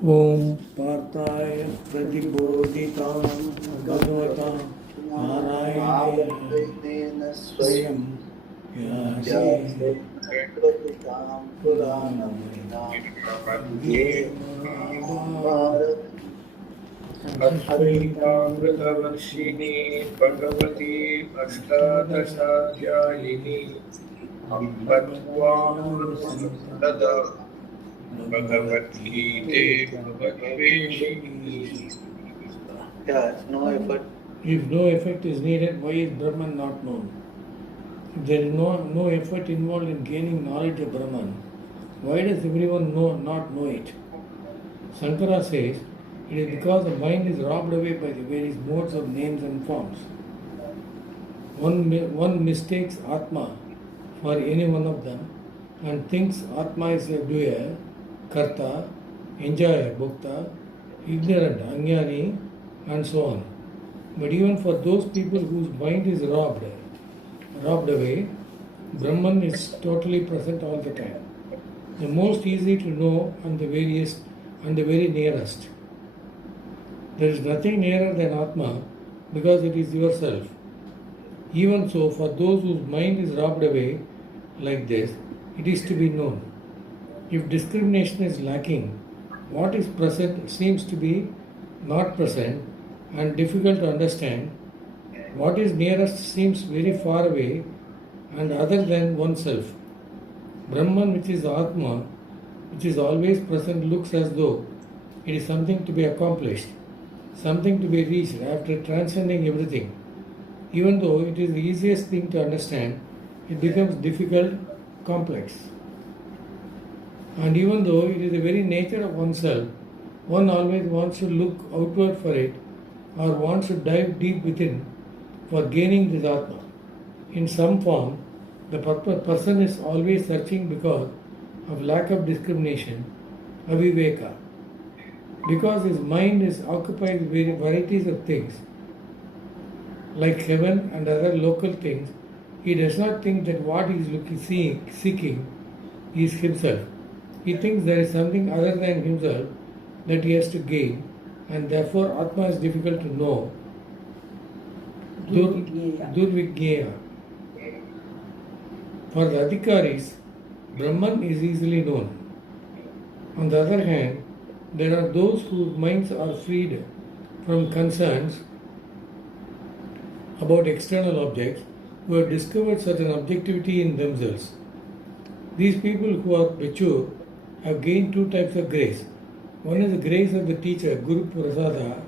Om Partaya Pratibodhitam Bhagavata Narayane Swayam Vyase अद्वैतामृतवर्षिणी Bhagwati अष्टादशाध्यायिनी Amb त्वामृतसम्पदा भगवद्गीते भगवद्वेषिणी. No effort. If no effort is needed, why is Brahman not known? If there is no effort involved in gaining knowledge of Brahman, why does everyone not know it? Shankara says, it is because the mind is robbed away by the various modes of names and forms. One mistakes Atma for any one of them and thinks Atma is a doer, karta, enjoyer, bhokta, ignorant, ajnani, and so on. But even for those people whose mind is robbed away, Brahman is totally present all the time. The most easy to know and the very nearest. There is nothing nearer than Atma because it is yourself. Even so, for those whose mind is robbed away like this, it is to be known. If discrimination is lacking, what is present seems to be not present and difficult to understand. What is nearest seems very far away and other than oneself. Brahman, which is Atma, which is always present, looks as though it is something to be accomplished, something to be reached after transcending everything. Even though it is the easiest thing to understand, it becomes difficult, complex. And even though it is the very nature of oneself, one always wants to look outward for it or wants to dive deep within for gaining this Atma. In some form, the person is always searching because of lack of discrimination, aviveka. Because his mind is occupied with varieties of things, like heaven and other local things, he does not think that what he is seeking is himself. He thinks there is something other than himself that he has to gain, and therefore Atma is difficult to know. Durvigneya. For the Adhikaris, Brahman is easily known. On the other hand, there are those whose minds are freed from concerns about external objects, who have discovered certain objectivity in themselves. These people who are mature have gained two types of grace. One is the grace of the teacher, Guru Prasada.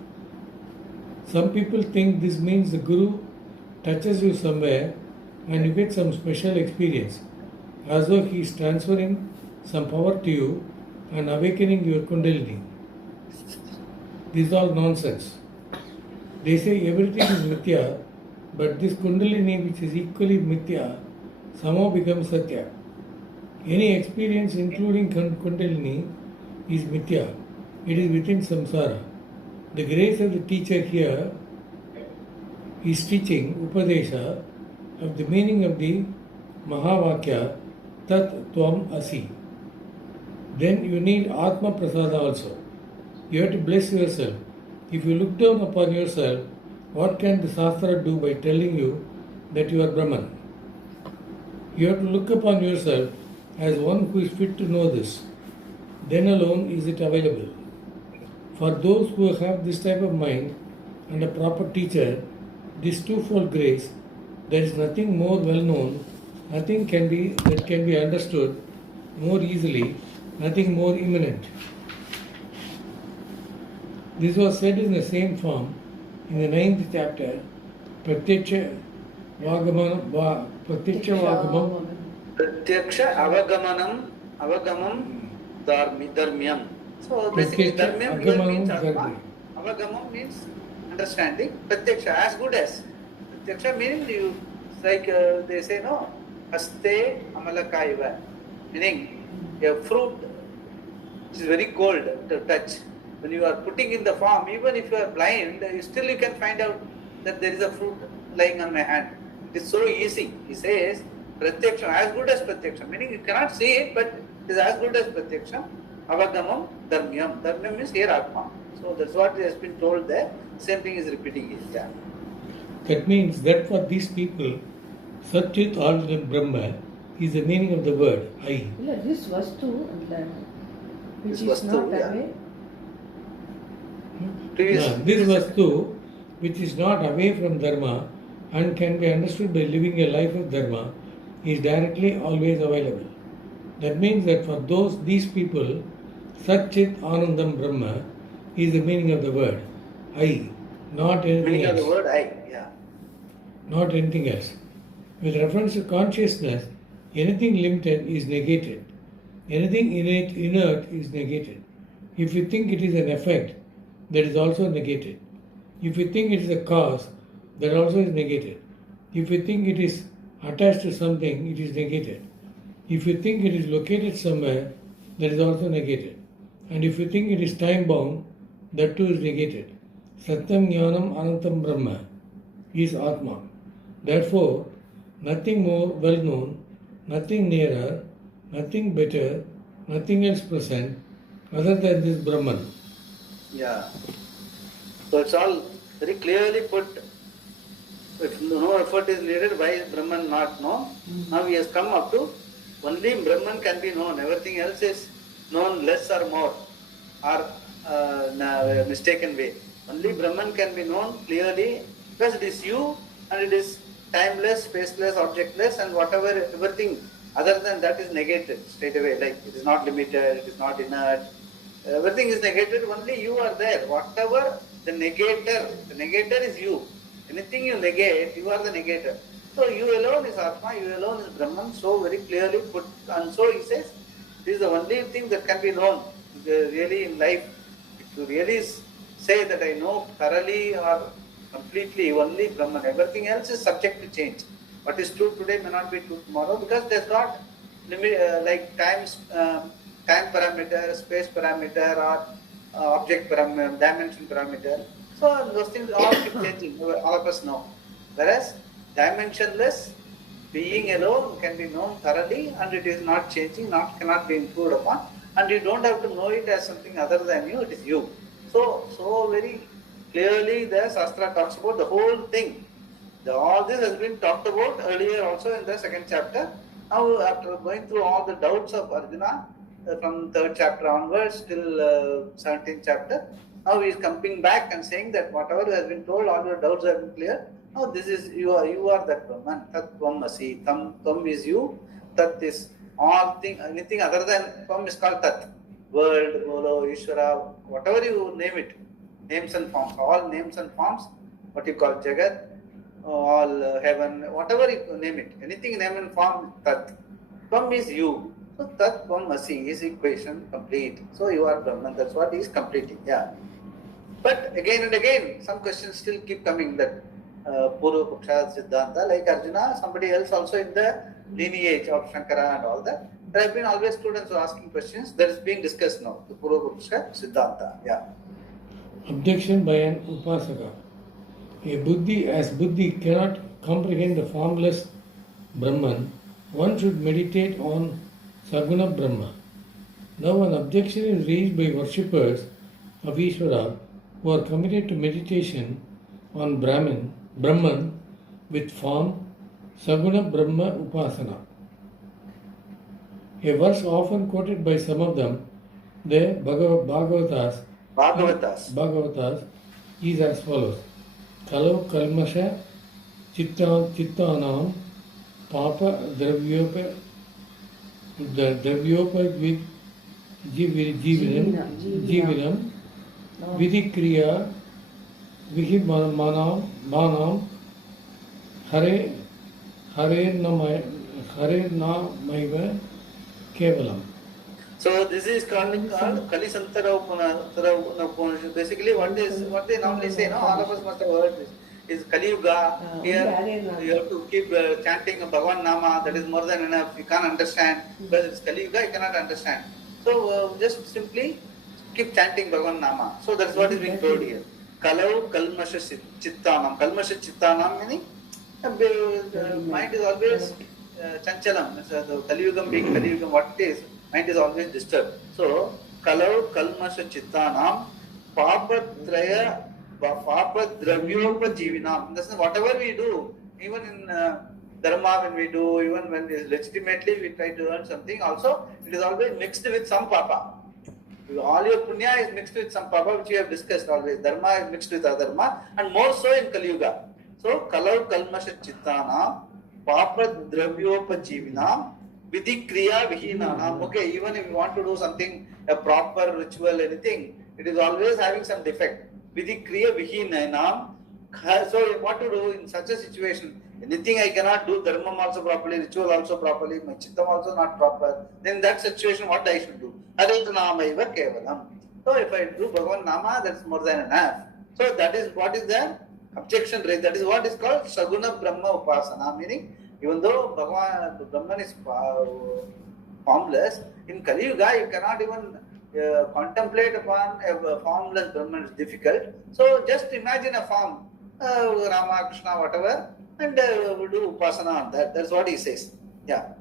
Some people think this means the Guru touches you somewhere and you get some special experience, as though he is transferring some power to you and awakening your Kundalini. This is all nonsense. They say everything is Mithya, but this Kundalini, which is equally Mithya, somehow becomes Satya. Any experience, including Kundalini, is Mithya. It is within samsara. The grace of the teacher here is teaching, Upadesha, of the meaning of the Mahavakya, Tat Tvam Asi. Then you need Atma Prasada also. You have to bless yourself. If you look down upon yourself, what can the Shastra do by telling you that you are Brahman? You have to look upon yourself as one who is fit to know this. Then alone is it available. For those who have this type of mind and a proper teacher, this twofold grace, there is nothing more well known, nothing that can be understood more easily, nothing more imminent. This was said in the same form in the 9th chapter, Pratyaksha Avagamam Dharmyam. So basically Dharmyam here means Atma. Avagamam means understanding. Pratyaksha as good as. Pratyaksha meaning you, like they say no, Aste Amalakaiva. Meaning a fruit which is very cold to touch. When you are putting in the form, even if you are blind, still you can find out that there is a fruit lying on my hand. It is so easy. He says, Pratyaksha, as good as Pratyaksha. Meaning you cannot see it, but it is as good as Pratyaksha. avagamam dharmyam. Dharmyam means here Atma. So that's what has been told there. Same thing is repeating it. Yeah. That means that for these people, Satchit Anandam Brahma is the meaning of the word I. ಇಲ್ಲ this vastu ಅಂದ್ರೆ which This is vastu, not yeah. away. This Vastu, which is not away from Dharma and can be understood by living a life of Dharma, is directly always available. That means that for these people, Satchit Anandam Brahma is the meaning of the word I, not anything Meaning of else. the word I. Yeah. Not anything else. With reference to consciousness, anything limited is negated. Anything inert is negated. If you think it is an effect, that is also negated. If you think it is a cause, that also is negated. If you think it is attached to something, it is negated. If you think it is located somewhere, that is also negated. And if you think it is time bound, that too is negated. Satyam Jnanam Anantam Brahma is Atma. Therefore, nothing more well known, nothing nearer, nothing better, nothing else present other than this Brahman. Yeah. So it's all very clearly put. If no effort is needed, why is Brahman not known? Now he has come up to only Brahman can be known. Everything else is known less or more, or in a mistaken way. Only Brahman can be known clearly because it is you and it is timeless, spaceless, objectless, and whatever, everything other than that is negated straight away. Like it is not limited, it is not inert. Everything is negated, only you are there. Whatever the negator is you. Anything you negate, you are the negator. So you alone is Atma, you alone is Brahman, so very clearly put. And so he says, this is the only thing that can be known really in life. If you really say that I know thoroughly or completely only Brahman, everything else is subject to change. What is true today may not be true tomorrow because there's not limit, like time parameter, space parameter, or object parameter, dimension parameter. So those things all keep changing, all of us know. Whereas dimensionless being alone can be known thoroughly and it is not changing, cannot be improved upon, and you don't have to know it as something other than you, it is you. So very clearly the Shastra talks about the whole thing. All this has been talked about earlier also in the second chapter. Now after going through all the doubts of Arjuna from third chapter onwards till 17th chapter, now he is coming back and saying that whatever has been told, all your doubts have been clear. Now this is you are that Brahman. Tat Tvam Asi. Tvam is you. Tat is all thing. Anything other than Tvam is called Tat. World, Golo, Ishvara, whatever you name it. Names and forms. All names and forms. What you call Jagat, all heaven, whatever you name it. Anything name and form, Tat. Tvam is you. So Tat Tvam Asi is equation complete. So you are Brahman. That's what he is completing. Yeah. But again and again, some questions still keep coming that Purva Paksha Siddhanta, like Arjuna, somebody else also in the lineage of Shankara and all that. There have been always students who are asking questions. That is being discussed now, the Purva Paksha Siddhanta. Yeah. Objection by an Upasaka. As Buddhi cannot comprehend the formless Brahman, one should meditate on Saguna Brahma. Now an objection is raised by worshippers of Ishvara who are committed to meditation on Brahman with form Saguna Brahma Upasana. A verse often quoted by some of them, the Bhagavatas is as follows. Kalau kalmasha chittanam papa dravyopa jivinam vidikriya vihimanam hare namaiva kevalam. So this is called Kali Santara Upanishad. Basically what they normally say, no, all of us must have heard this, is Kali Yuga. Here you have to keep chanting Bhagavan Nama, that is more than enough. You can't understand because it's Kali Yuga, you cannot understand. So just simply keep chanting Bhagavan Nama. So that's what is being told here. Kalau Kalmasha Chittanam. Kalmasha Chittanam meaning mind is always chanchalam. The Kali Yugam being Kali Yugam, what it is, mind is always disturbed. So kalau kalmasha chittanam papatraya papadravyopajivinam. That's whatever we do, even in dharma when we do, even when legitimately we try to earn something, also it is always mixed with some papa. All your punya is mixed with some papa, which we have discussed always. Dharma is mixed with adharma, and more so in Kali Yuga. So, kalau kalmasha chittana, papa dravyopajivinam, vidhi kriya vihinanam. Okay, even if you want to do something, a proper ritual, anything, it is always having some defect. Vidhi kriya vihinanam. So, what to do in such a situation? Anything I cannot do, dharma also properly, ritual also properly, my chittam also not proper. Then in that situation, what I should do? Harinamaiva kevalam. So if I do Bhagavan Nama, that's more than enough. So that is what is the objection raised. That is what is called Saguna Brahma Upasana. Meaning, even though Brahman is formless, in Kali Yuga you cannot even contemplate upon a formless Brahman. Is difficult. So just imagine a form, Rama, Krishna, whatever, and we'll do Upasana on that. That's what he says. Yeah.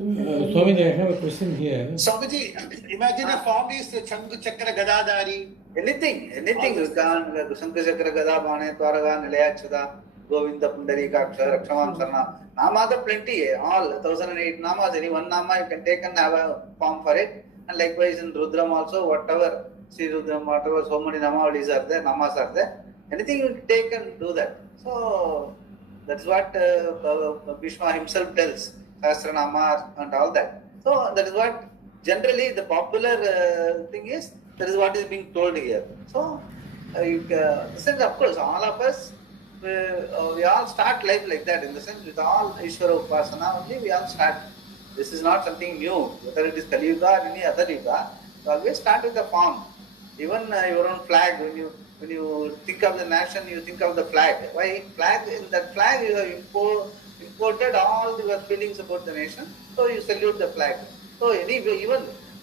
Swamiji, I have a question here. Swamiji, imagine a form is Shankha Chakra Gadadhari. Anything. Shankha Chakra Gada Bane, Twaraga, Nilayachada, Govinda Pundarika, Rakshamam Sarna. Namas are plenty. All 1008 namas. Any one nama you can take and have a form for it. And likewise in Rudram also, whatever, Sri Rudram, whatever, so many namas are there, namas are there. Anything you take and do that. So that's what Bhishma himself tells. Sahasranama and all that. So that is what generally the popular thing is. That is what is being told here. So since of course all of us we all start life like that, in the sense with all Ishvara Upasana only we all start. This is not something new. Whether it is Kali Yuga or any other Yuga, you always start with the form. Even your own flag, when you think of the nation, you think of the flag. Why flag? In that flag you have imported all your feelings about the nation, so you salute the flag. So anyway,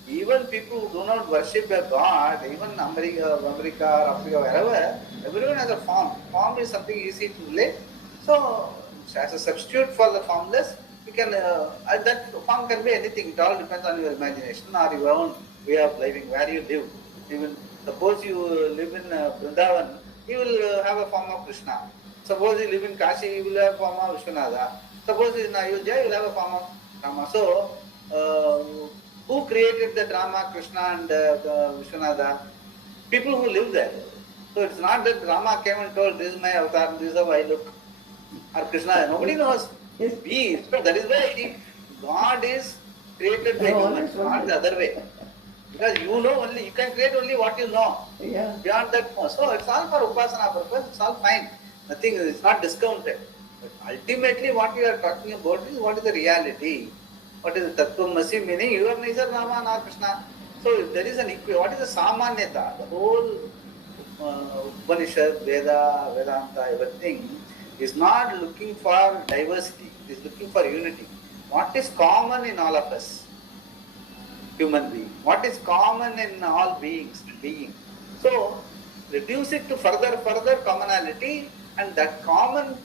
even people who do not worship a god, even America or Africa, wherever, everyone has a form. Form is something easy to relate. So as a substitute for the formless, you can that form can be anything. It all depends on your imagination or your own way of living, where you live. Even suppose you live in Vrindavan, you will have a form of Krishna. Suppose you live in Kashi, you will have a form of Vishwanatha. Suppose in Ayodhya, you will have a form of Rama. So, who created the drama Krishna and Vishwanatha? People who live there. So it's not that Rama came and told, this is my avatar, this is how I look. Or Krishna, nobody knows. Yes. So that is why God is created by humans, not the other way. Because you know only, you can create only what you know. Yeah. Beyond that, so it's all for Upasana purpose, it's all fine. Nothing, it's not discounted. But ultimately what we are talking about is what is the reality. What is the Tattvamasi, meaning you are neither Rama nor Krishna. So there is an equity. What is the Samanyata? The whole Upanishad, Veda, Vedanta, everything is not looking for diversity. It is looking for unity. What is common in all of us? Human being. What is common in all beings? So reduce it to further commonality, and that common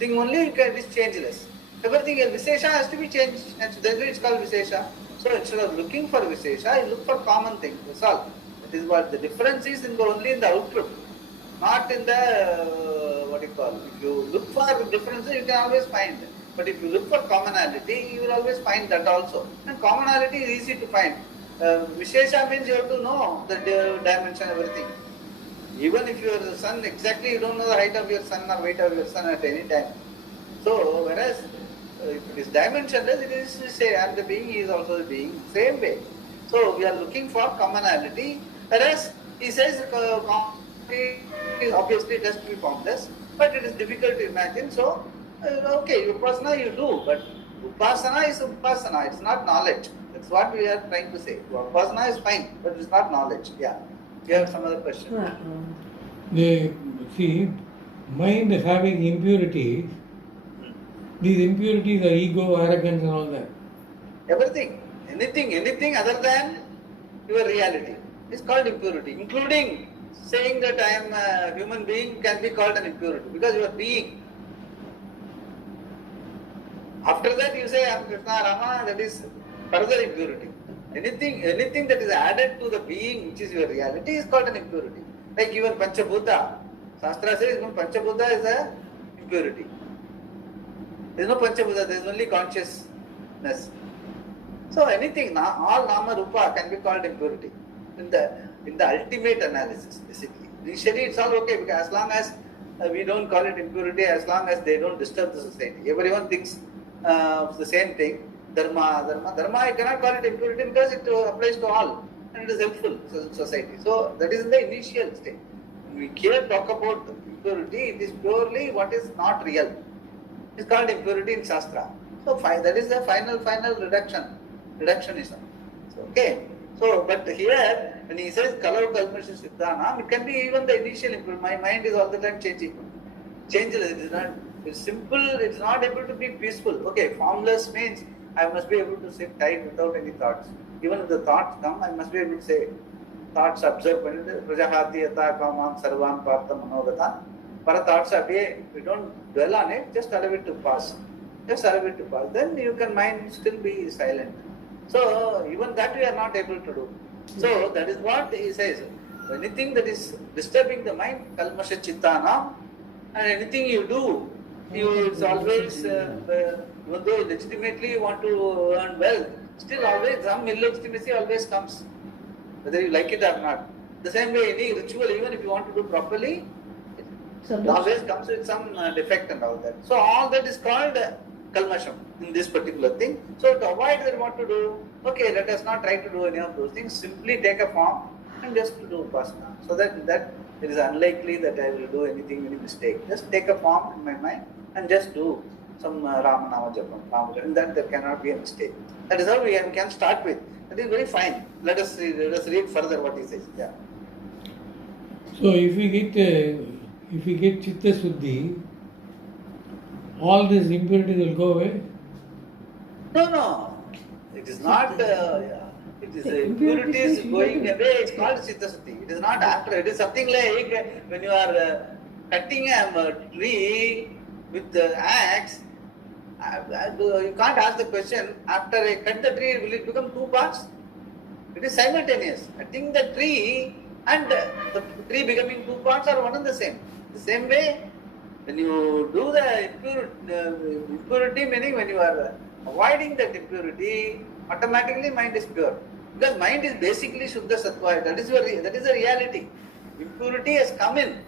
thing only is changeless. Everything else, Vishesha has to be changed. That's why it's called Vishesha. So instead of looking for Vishesha, you look for common things. That's all. That is what the difference is only in the outlook, not in the If you look for differences, you can always find. But if you look for commonality, you will always find that also. And commonality is easy to find. Vishesha means you have to know the dimension, everything. Even if your son, exactly you don't know the height of your son or weight of your son at any time. So, whereas if it is dimensionless, it is to say, and the being is also the being, same way. So, we are looking for commonality, whereas he says obviously it has to be formless, but it is difficult to imagine. So, okay, Upasana you do, but Upasana is Upasana, it's not knowledge. That's what we are trying to say. Upasana is fine, but it's not knowledge. Yeah. You have some other question? See, mind having impurities, these impurities are ego, arrogance and all that. Everything, anything other than your reality is called impurity, including saying that I am a human being can be called an impurity because you are being. After that you say I am Krishna, Rama, that is further impurity. Anything that is added to the being which is your reality is called an impurity. Like even Panchabhuta. Shastra says even Panchabhuta is a impurity. There is no Panchabhuta, there is only consciousness. So anything, all Nama Rupa can be called impurity in the ultimate analysis, basically. Initially it's all okay because as long as we don't call it impurity, as long as they don't disturb the society. Everyone thinks the same thing. Dharma, you cannot call it impurity because it applies to all and it is helpful to society. So that is in the initial stage. When we here talk about impurity, it is purely what is not real. It is called impurity in Shastra. So that is the final reductionism. So, okay. So, but here when he says Kalau Kalmasha Siddhanam, it can be even the initial impurity. My mind is all the time changing. Changeless. It is not. It's simple. It's not able to be peaceful. Okay, formless means I must be able to sit tight without any thoughts. Even if the thoughts come, I must be able to say, thoughts observe. Prajahati yata kamam sarvan partha manogata. Para thoughts appear, we don't dwell on it, just allow it to pass. Then you can mind still be silent. So even that we are not able to do. So that is what he says. Anything that is disturbing the mind, kalmasha chittana, and anything you do, it's always, even though legitimately you want to earn wealth, still always some illegitimacy always comes, whether you like it or not. The same way any ritual, even if you want to do properly, it always comes with some defect and all that. So all that is called kalmasham in this particular thing. So to avoid that, what to do? Okay, let us not try to do any of those things. Simply take a form and just to do upasana. So that it is unlikely that I will do any mistake. Just take a form in my mind and just do some Ramanama Japam. And that there cannot be a mistake. That is how we can start with. That is very fine. Let us read further what he says. Yeah. So if we get Chitta Suddhi, all these impurities will go away? No. It is not. It is impurities going away. It's called Chitta Suddhi. It is not after. It is something like when you are cutting a tree with the axe. You can't ask the question, after I cut the tree, will it become two parts? It is simultaneous. Cutting the tree and the tree becoming two parts are one and the same. The same way, when you do the impurity, meaning when you are avoiding that impurity, automatically mind is pure. Because mind is basically Shuddha Sattva. That is the reality. Impurity has come in.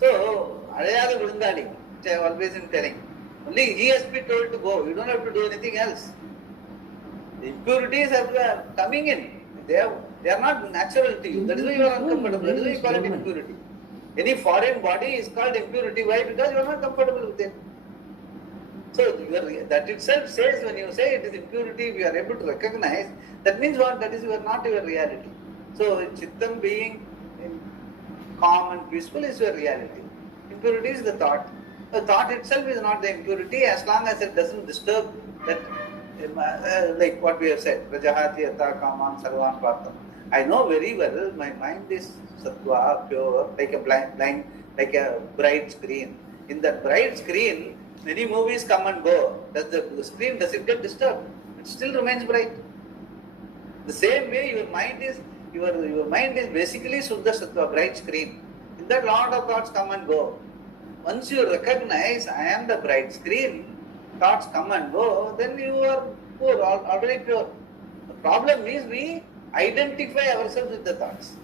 So, Adayada Vrindali, which I have always been telling. Only he has been told to go. You don't have to do anything else. The impurities are coming in. They are not natural to you. That is why you are uncomfortable. That is why you call it impurity. Any foreign body is called impurity. Why? Because you are not comfortable with it. So that itself says, when you say it is impurity, we are able to recognize, that means what? That is not your reality. So Chittam being calm and peaceful is your reality. Impurity is the thought. The thought itself is not the impurity as long as it doesn't disturb that, like what we have said, Prajahati Yata Kamam Sarvan Partam. I know very well my mind is sattva, pure, like a bright screen. In that bright screen, many movies come and go. Does it get disturbed? It still remains bright. The same way your mind is basically Suddha Sattva, bright screen. In that lot of thoughts come and go. Once you recognize I am the bright screen, thoughts come and go, then you are pure, already pure. The problem is we identify ourselves with the thoughts.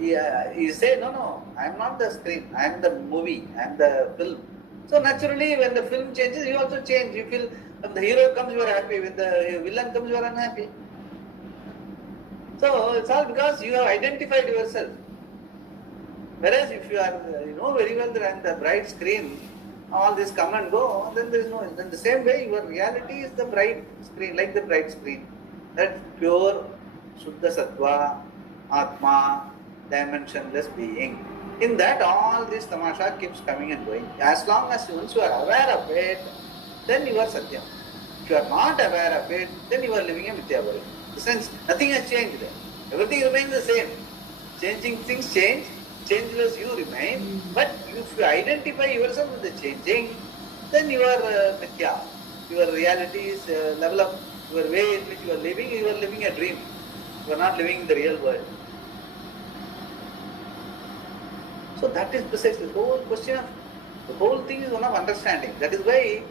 You say, no, I am not the screen, I am the movie, I am the film. So naturally when the film changes, you also change. You feel when the hero comes, you are happy. When the villain comes, you are unhappy. So it's all because you have identified yourself. Whereas if you are, you know very well that I am the bright screen, all this come and go, then there is no. Then the same way your reality is the bright screen, like the bright screen. That pure Shuddha Sattva, Atma, dimensionless being. In that all this tamasha keeps coming and going. As long as once you are aware of it, then you are Satyam. If you are not aware of it, then you are living a Mithya world. In the sense, nothing has changed there. Everything remains the same. Changing things change, changeless you remain. But if you identify yourself with the changing, then you are Mithya. your reality is level up, your way in which you are living a dream. You are not living in the real world. So that is precisely the whole question of, the whole thing is one of understanding. That is why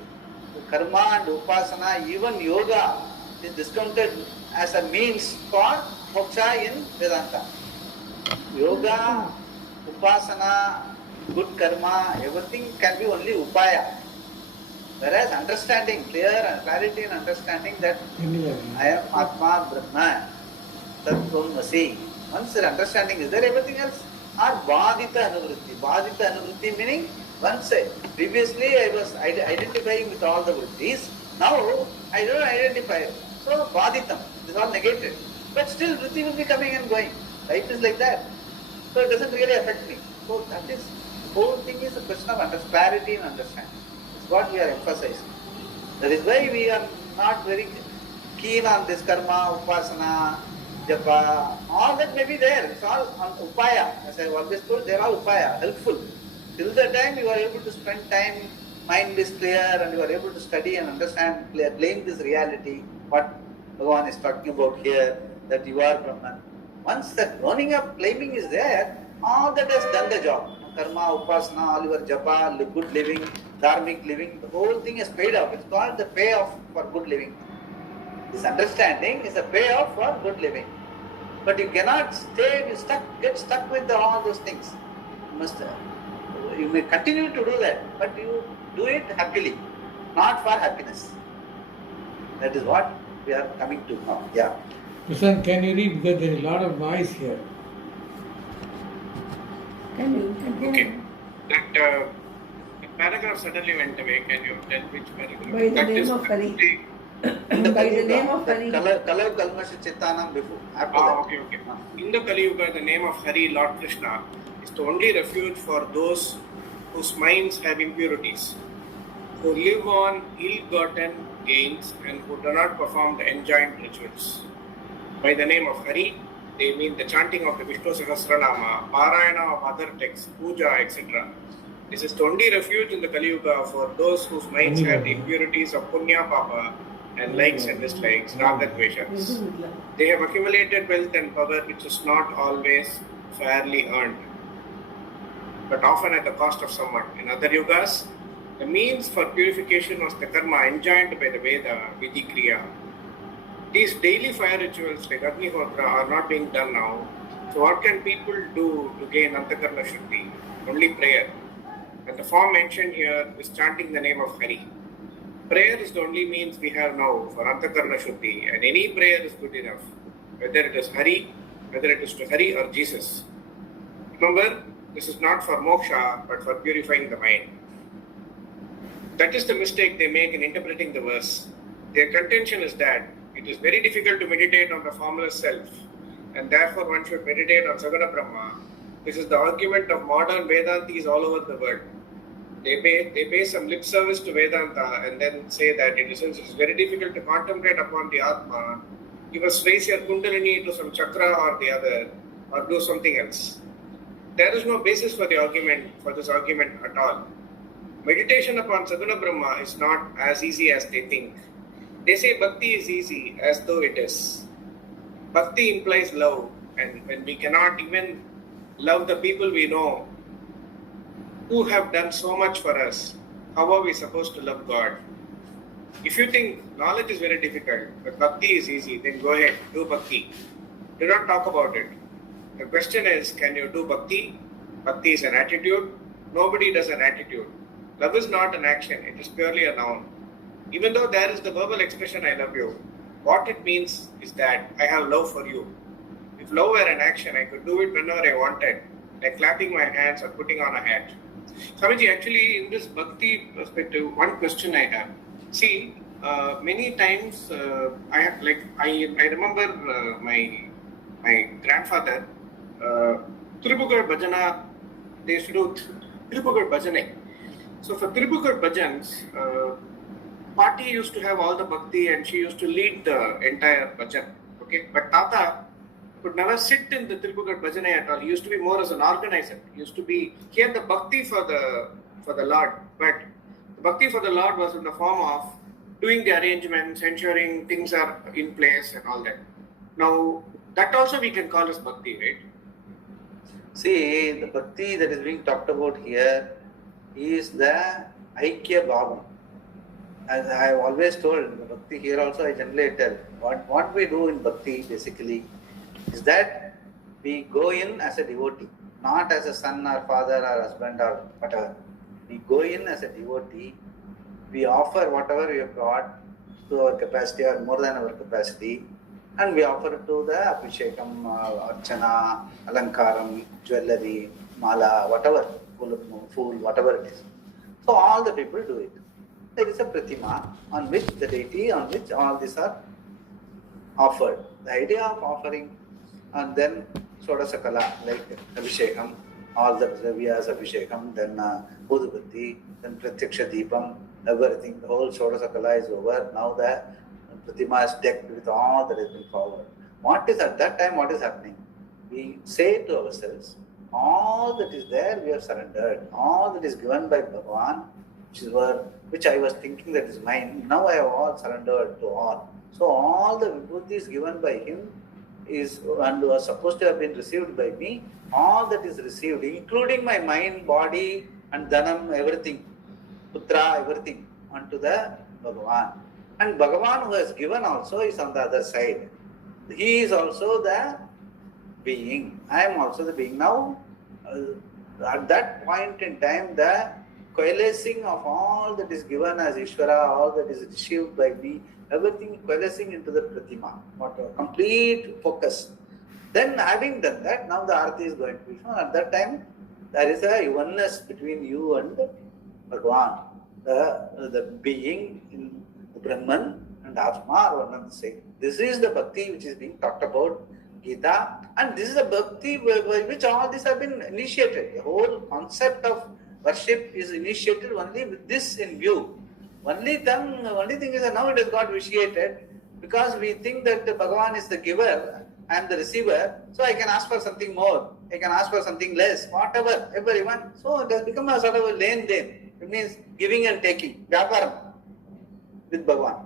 karma and upasana, even yoga is discounted as a means for moksha in Vedanta. Yoga, upasana, good karma, everything can be only upaya. Whereas understanding, clarity and understanding that I am Atma Brahma, Tattvam Asi. Once the understanding is there, everything else are Badita Anuvritti. Badita Anuvritti meaning, once previously I was identifying with all the vrittis, now I don't identify. So Baditam, this is all negated. But still vritti will be coming and going. Life is like that. So it doesn't really affect me. So that is, the whole thing is a question of clarity and understanding. It's what we are emphasizing. That is why we are not very keen on this karma, upasana, japa, all that may be there. It's all on upaya. As I always told, they are all upaya, helpful. Till the time you are able to spend time, mind is clear, and you are able to study and understand, claim this reality, what Bhagavan is talking about here, that you are Brahman. Once that growing up, claiming is there, all that has done the job. Karma, upasana, all your japa, good living, dharmic living, the whole thing is paid off. It's called the payoff for good living. This understanding is a payoff for good living. But you cannot get stuck with all those things. You may continue to do that, but you do it happily, not for happiness. That is what we are coming to now. Yeah. Prashant, can you read? Because there is a lot of noise here. Can you? Okay. That paragraph suddenly went away. Can you tell which paragraph? By the That name is of Hari. actually- By the name of Hari. Kala Kalmasha Chittanam before. After that. Okay. In the Kali Yuga, the name of Hari, Lord Krishna, is the only refuge for those whose minds have impurities, who live on ill-gotten gains and who do not perform the enjoined rituals. By the name of Hari, they mean the chanting of the Vishnu Sahasranama, Parayana of other texts, Puja, etc. This is the only refuge in the Kali Yuga for those whose minds have the impurities of Punya, Papa, and likes and dislikes, Raga, Dveshas. They have accumulated wealth and power which is not always fairly earned, but often at the cost of someone. In other yugas, the means for purification was the karma enjoined by the Veda, Vidhi Kriya. These daily fire rituals like Agnihotra are not being done now. So what can people do to gain Antakarna Shuddhi? Only prayer. And the form mentioned here is chanting the name of Hari. Prayer is the only means we have now for Antakarna Shuddhi, and any prayer is good enough, whether it is Hari, whether it is to Hari or Jesus. Remember, this is not for moksha, but for purifying the mind. That is the mistake they make in interpreting the verse. Their contention is that it is very difficult to meditate on the formless self, and therefore one should meditate on Saguna Brahma. This is the argument of modern Vedantis all over the world. They pay some lip service to Vedanta and then say that it is very difficult to contemplate upon the Atma. You must raise your Kundalini to some chakra or the other, or do something else. There is no basis for this argument at all. Meditation upon Saguna Brahma is not as easy as they think. They say bhakti is easy, as though it is. Bhakti implies love, and when we cannot even love the people we know who have done so much for us, how are we supposed to love God? If you think knowledge is very difficult, but bhakti is easy, then go ahead, do bhakti. Do not talk about it. The question is, can you do bhakti? Bhakti is an attitude. Nobody does an attitude. Love is not an action, it is purely a noun. Even though there is the verbal expression, I love you, what it means is that I have love for you. If love were an action, I could do it whenever I wanted, like clapping my hands or putting on a hat. Swamiji, actually, in this bhakti perspective, one question I have. See, many times I remember my grandfather, Tirupugar Bhajana, they used to do Tirupugar Bhajane. So for Tirupugar Bhajans, Party used to have all the bhakti and she used to lead the entire bhajan. Okay, but Tata could never sit in the Tirupugar Bhajane at all. He used to be more as an organizer. He had the bhakti for the Lord, but the bhakti for the Lord was in the form of doing the arrangements, ensuring things are in place and all that. Now, that also we can call as bhakti, right? See, the bhakti that is being talked about here is the Aikya Bhavam. As I have always told, the bhakti here also I generally tell, what we do in bhakti basically is that we go in as a devotee, not as a son or father or husband or whatever. We go in as a devotee, we offer whatever we have got to our capacity or more than our capacity, and we offer it to the Abhishekam, Archana, Alankaram, jewelry, Mala, whatever, fool, whatever it is. So all the people do it. There is a pratima on which the deity, on which all these are offered. The idea of offering, and then Sodasakala, like Abhishekam, all the Dravyas Abhishekam, then Udupati, then Pratyaksha Deepam, everything, the whole Sodasakala is over. Now the pratima is decked with all that has been forward. What is at that time, what is happening? We say to ourselves, all that is there we have surrendered. All that is given by Bhagavan, which I was thinking that is mine, now I have all surrendered to all. So all the vibhuti given by him is and was supposed to have been received by me. All that is received, including my mind, body and dhanam, everything, putra, everything, onto the Bhagavan. And Bhagavan who has given also is on the other side. He is also the being. I am also the being. Now, at that point in time, the coalescing of all that is given as Ishvara, all that is received by me, everything coalescing into the Pratima, complete focus. Then having done that, now the Arati is going to be shown. At that time, there is a oneness between you and Bhagavan. The being in the Brahman and Atma are one and the same. This is the bhakti which is being talked about Gita, and this is the bhakti by which all these have been initiated. The whole concept of worship is initiated only with this in view. Only thing is that now it has got vitiated because we think that Bhagavan is the giver and the receiver, so I can ask for something more, I can ask for something less, whatever, everyone. So it has become a sort of a len-den. It means giving and taking, vyaparam with Bhagavan.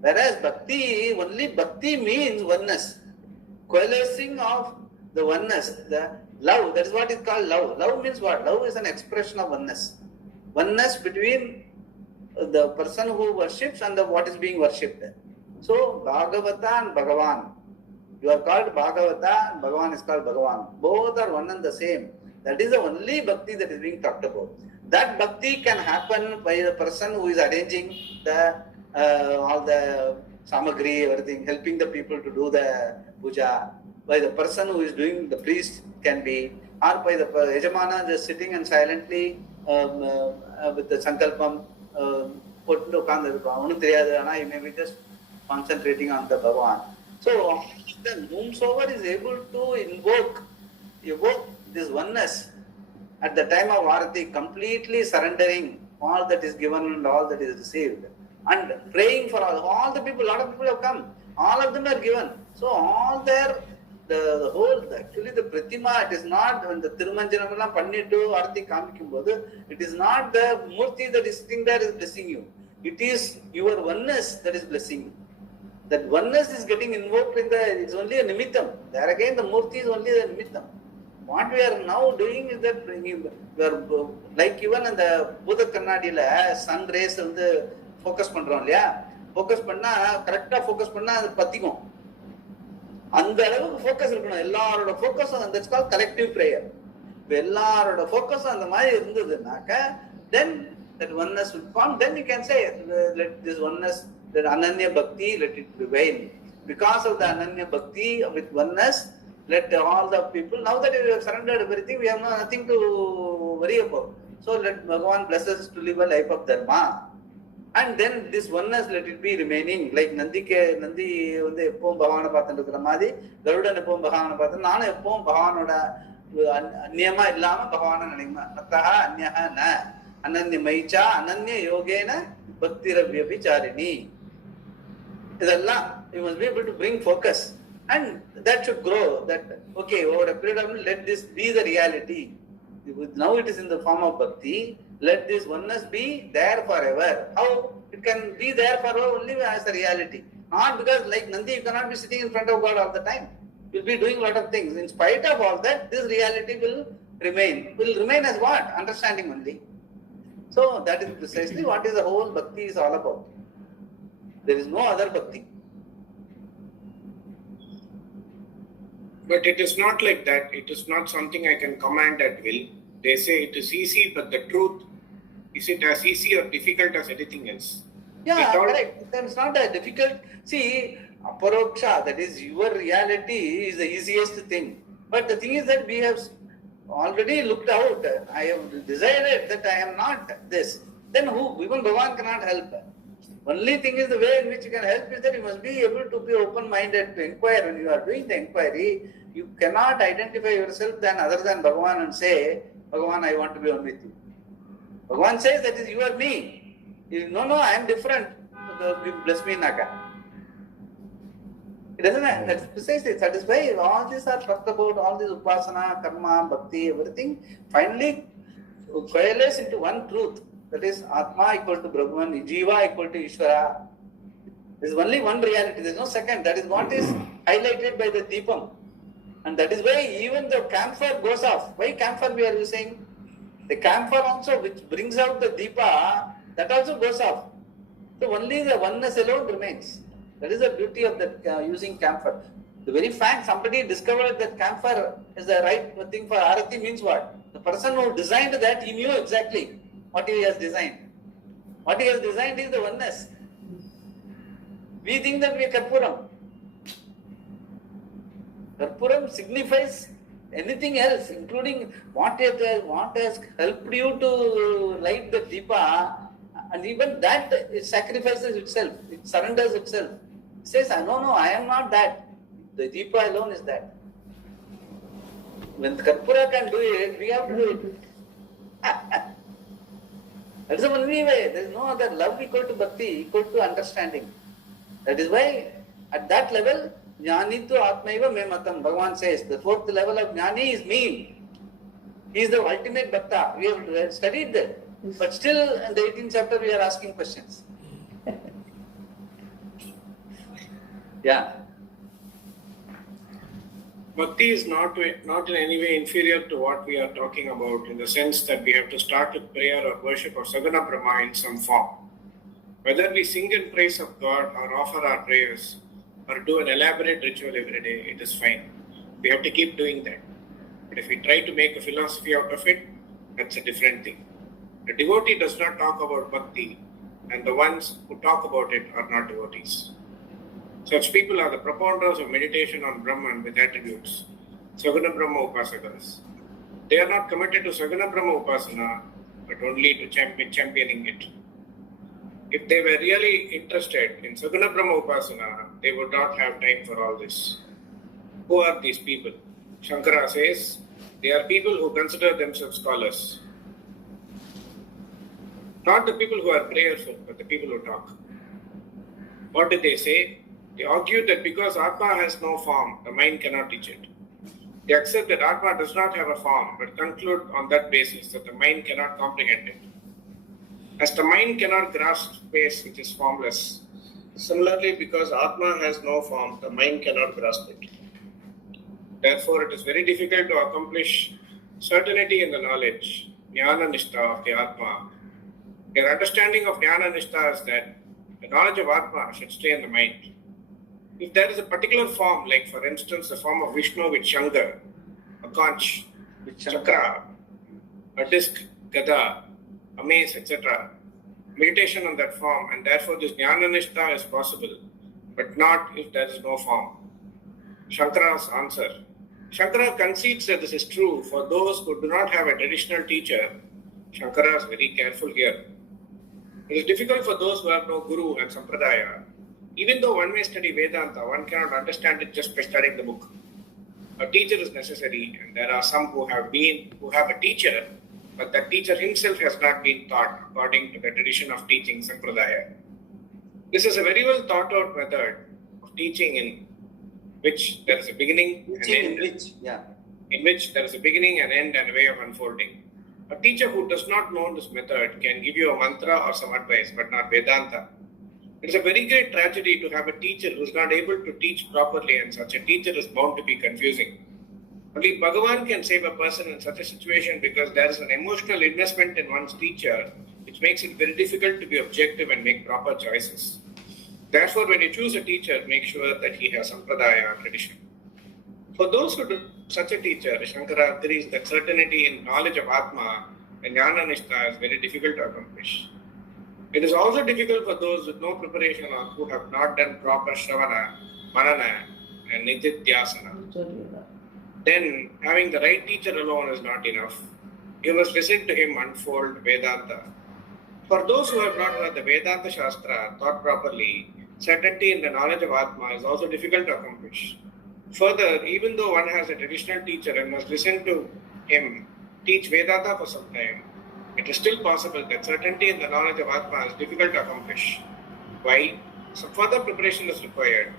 Whereas only bhakti means oneness, coalescing of the oneness, the love. That is what is called love. Love means what? Love is an expression of oneness. Oneness between the person who worships and what is being worshipped. So Bhagavata and Bhagavan. You are called Bhagavata and Bhagavan is called Bhagavan. Both are one and the same. That is the only bhakti that is being talked about. That bhakti can happen by the person who is arranging all the samagri, everything, helping the people to do the puja. By the person who is doing the priest can be, or by the Yajamana just sitting and silently with the sankalpam, you may be just concentrating on the Bhagavan. So, whomsoever is able to evoke this oneness at the time of Arati, completely surrendering all that is given and all that is received, and praying for all the people, a lot of people have come, all of them are given. So, all their the whole, actually the Pratima, it is not when the Tirumanjanam Pannitu Arati Kamikumbodu, it is not the Murti that is sitting there is blessing you. It is your oneness that is blessing you. That oneness is getting invoked it's only a nimittam. There again the Murti is only a nimittam. What we are now doing is that we are like even in the Buddha Kannadila, sun rays focus பண்றோம் இல்லையா, focus பண்ணா கரெக்டா focus பண்ணா அது பத்திக்கும். அந்த அளவுக்கு focus இருக்கணும். எல்லாரோட ஃபோக்கஸும் that's called collective prayer. இப்போ எல்லாரோட ஃபோக்கஸும் அந்த மாதிரி இருந்ததுனாக்க then that oneness will form. Then you can say let this oneness, that ananya bhakti, let it prevail. Because of the ananya bhakti with oneness, let all the people, now that we have surrendered everything, we have nothing to worry about. So let Bhagavan bless us to live a life of dharma. And then this oneness, let it be remaining. Like Nandi வந்து எப்பவும் பகவானை பார்த்துட்டு இருக்கிற மாதிரி, கருடன் எப்பவும் பகவானை பார்த்து, நானும் எப்பவும் பகவானோட அந்நியமா இல்லாம பகவானை நினைக்கிறேன். மத்தஹ அந்யஹ ந அனன்ய மைச்சா அனன்ய யோகேன பக்திரவ்யபிசாரிணி. இதெல்லாம் you must be able to bring focus, and that should grow. That okay, over a period of time, let this be the reality. Now it is in the form of bhakti. Let this oneness be there forever. How? It can be there for only as a reality. Not because like Nandi, you cannot be sitting in front of God all the time. You'll be doing a lot of things. In spite of all that, this reality will remain. Will remain as what? Understanding only. So that is precisely what is the whole bhakti is all about. There is no other bhakti. But it is not like that. It is not something I can command at will. They say it is easy, but the truth, is it as easy or difficult as anything else? Yeah, correct. Then it's not that difficult. See, aparoksha, that is your reality, is the easiest thing. But the thing is that we have already looked out. I have decided that I am not this. Then who? Even Bhagavan cannot help. Only thing is the way in which you can help is that you must be able to be open-minded to inquire. When you are doing the inquiry, you cannot identify yourself then other than Bhagavan and say, Bhagavan, I want to be one with you. Bhagavan says that is you are me. No, I am different. You bless me, Naka. It doesn't have, that's precisely, that is why all these are talked about, all these upasana, karma, bhakti, everything, finally coalesce into one truth. That is Atma equal to Brahman, Jiva equal to Ishvara. There is only one reality, there is no second. That is what is highlighted by the Deepam. And that is why even the camphor goes off. Why camphor we are using? The camphor also, which brings out the Deepa, that also goes off. So only the oneness alone remains. That is the beauty of that using camphor. The very fact somebody discovered that camphor is the right thing for Arati means what? The person who designed that, he knew exactly what he has designed. What he has designed is the oneness. We think that we are Karpuram. Karpuram signifies anything else, including what has helped you to light the Deepa, and even that it sacrifices itself, it surrenders itself. It says, no, I am not that. The Deepa alone is that. When Karpura can do it, we have to do it. That is the only way. There is no other. Love equal to bhakti, equal to understanding. That is why at that level, Jnani tu Atmaiva me matam. Bhagavan says the fourth level of Jnani is me. He is the ultimate bhakta. We have studied that. But still, in the 18th chapter, we are asking questions. Yeah. Bhakti is not in any way inferior to what we are talking about, in the sense that we have to start with prayer or worship of Saguna Brahma in some form. Whether we sing in praise of God or offer our prayers or do an elaborate ritual every day, it is fine. We have to keep doing that. But if we try to make a philosophy out of it, that's a different thing. The devotee does not talk about bhakti, and the ones who talk about it are not devotees. Such people are the propounders of meditation on Brahman with attributes, Saguna Brahma Upasakas. They are not committed to Saguna Brahma Upasana, but only to championing it. If they were really interested in Saguna Brahma Upasana, they would not have time for all this. Who are these people? Shankara says, they are people who consider themselves scholars. Not the people who are prayerful, but the people who talk. What did they say? They argued that because Atma has no form, the mind cannot teach it. They accept that Atma does not have a form, but conclude on that basis that the mind cannot comprehend it. As the mind cannot grasp space which is formless, similarly, because Atma has no form, the mind cannot grasp it. Therefore, it is very difficult to accomplish certainty in the knowledge, Jnana Nishtha of the Atma. Their understanding of Jnana Nishtha is that the knowledge of Atma should stay in the mind. If there is a particular form, like for instance the form of Vishnu with Shankar, a conch, with chakra, a disc, gada, a mace, etc., meditation on that form, and therefore this Jnana Nishtha is possible, but not if there is no form. Shankara's answer. Shankara concedes that this is true for those who do not have a traditional teacher. Shankara is very careful here. It is difficult for those who have no guru and sampradaya. Even though one may study Vedanta, one cannot understand it just by studying the book. A teacher is necessary, and there are some who have a teacher, but that teacher himself has not been taught according to the tradition of teaching sampradaya. This is a very well thought out method of teaching in which there is a beginning and end. In which there is a beginning and end and a way of unfolding. A teacher who does not know this method can give you a mantra or some advice, but not Vedanta. It is a very great tragedy to have a teacher who is not able to teach properly, and such a teacher is bound to be confusing. Only Bhagavan can save a person in such a situation, because there is an emotional investment in one's teacher, which makes it very difficult to be objective and make proper choices. Therefore, when you choose a teacher, make sure that he has sampradaya or tradition. For those who do such a teacher, Shankara agrees that certainty in knowledge of Atma and Jnana Nishtha is very difficult to accomplish. It is also difficult for those with no preparation or who have not done proper Shravana, Manana and Nididhyasana. Then, having the right teacher alone is not enough. You must listen to him unfold Vedanta. For those who have not heard the Vedanta Shastra taught properly, certainty in the knowledge of Atma is also difficult to accomplish. Further, even though one has a traditional teacher and must listen to him teach Vedanta for some time, it is still possible that certainty in the knowledge of Atma is difficult to accomplish. Why? Some further preparation is required,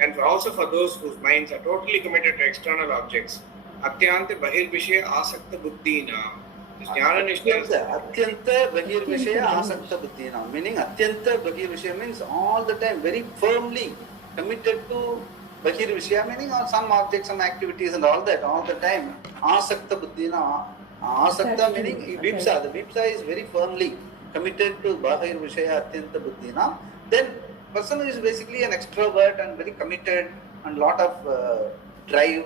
and also for those whose minds are totally committed to external objects. Atyanta Bahirvishaya Asakta Buddhina. This Jnana Nishtha is Atyanta Bahirvishaya Asakta Buddhina. Meaning Atyanta Bahirvishaya means all the time, very firmly committed to Bahirvishaya, meaning on some objects, some activities and all that, all the time. Asakta Buddhina. Asakta meaning Vipsa. The Vipsa is very firmly committed to Bahirvishaya Atyanta Buddhina. Then person who is basically an extrovert and very committed and lot of drive,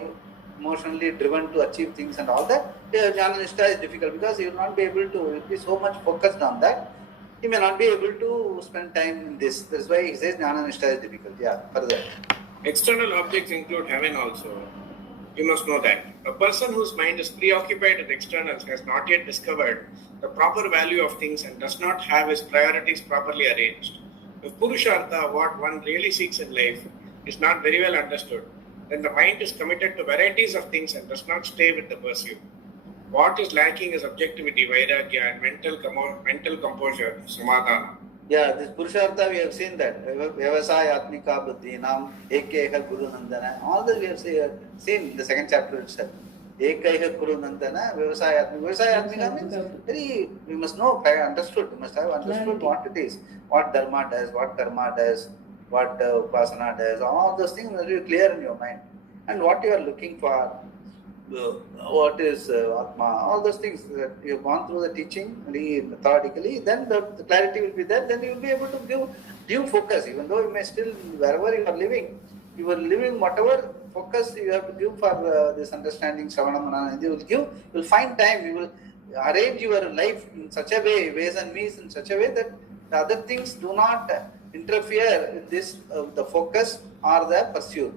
emotionally driven to achieve things and all that, Jnana Nishtha is difficult, because he will not be able to be so much focused on that. He may not be able to spend time in this. That's why he says Jnana Nishtha is difficult. Yeah, further. external objects include heaven also. You must know that. A person whose mind is preoccupied with externals has not yet discovered the proper value of things and does not have his priorities properly arranged. If Purushartha, what one really seeks in life, is not very well understood, then the mind is committed to varieties of things and does not stay with the pursuit. What is lacking is objectivity, vairagya, and mental composure, samadhana. Yeah, this Purushartha we have seen that. Vyavasaya Atmika Buddhinam, Ekaiha Guru Nandana. All that we have seen in the second chapter itself. Ekaiha Guru Nandana, Vyavasaya Atmika. Vyavasaya Atmika means we must know, understood. We must have understood what it is, what Dharma does, what Karma does, what Upasana does. All those things must be clear in your mind. And what you are looking for, what is Atma, all those things that you have gone through the teaching very methodically, then the clarity will be there, then you will be able to give due focus, even though you may still, wherever you are living whatever focus you have to give for this understanding, Shravana Manana, you will find time, you will arrange your life in such a way, ways and means in such a way that the other things do not interfere in this, the focus or the pursuit.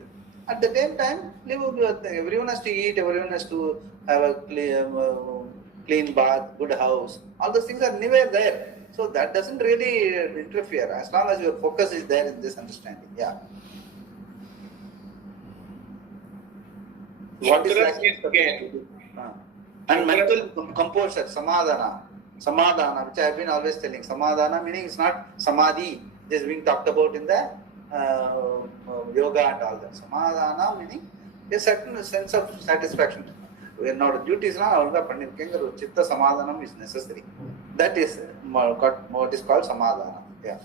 At the same time, everyone has to eat, everyone has to have a clean bath, good house. All those things are nowhere there. So that doesn't really interfere as long as your focus is there in this understanding. Yeah. What is again? And mental composure, samadhana, which I have been always telling. Samadhana meaning it's not samadhi, this is being talked about in the yoga and all that. Samadhana meaning a certain sense of satisfaction. We are not duties now, chitta samadhanam is necessary. That is what is called samadhana. Yeah.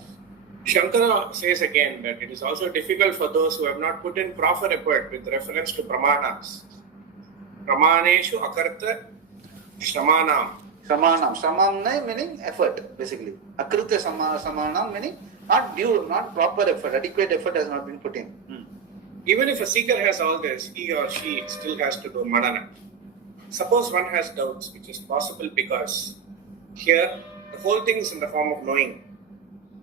Shankara says again that it is also difficult for those who have not put in proper effort with reference to pramanas. Pramaneshu akarta shamanam. Shamanam meaning effort, basically. Akrita samanam meaning not proper effort, adequate effort has not been put in. Even if a seeker has all this, he or she still has to do manana. Suppose one has doubts, which is possible because here the whole thing is in the form of knowing.